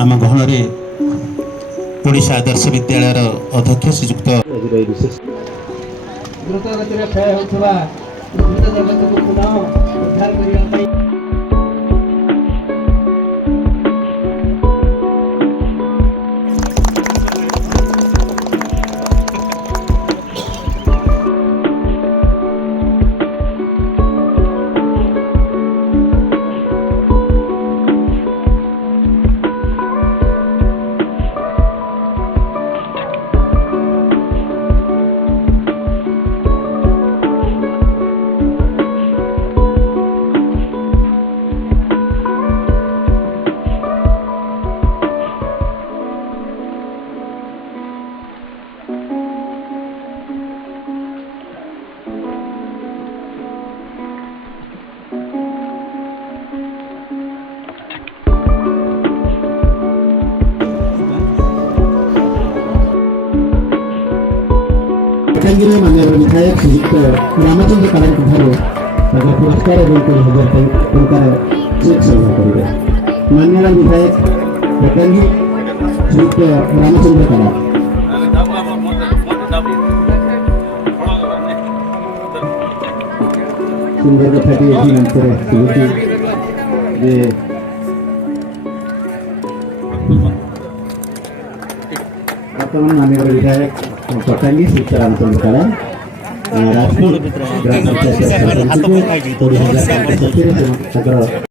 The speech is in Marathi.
आम गहन ओडिशा आदर्श विद्यालय अध्यक्ष श्रीजुक्त द्रुतगतिर क्षय होउथबा द्रुत जगत को पुनः उद्धार करिया पई मान्य विधायक श्रीयुक्त रामचंद्र कालांक पुरस्कार एवं 20,000 टंकार चेक संग्रह करेंगे। मान्य विधायक श्रीयुक्त रामचंद्र कालांक सुंदर कथाटी नंतर वर्तमान मान्य विधायक पटांगी श्रीयुक्त रामचंद्र कालांक राजपुर ग्राम पंचायत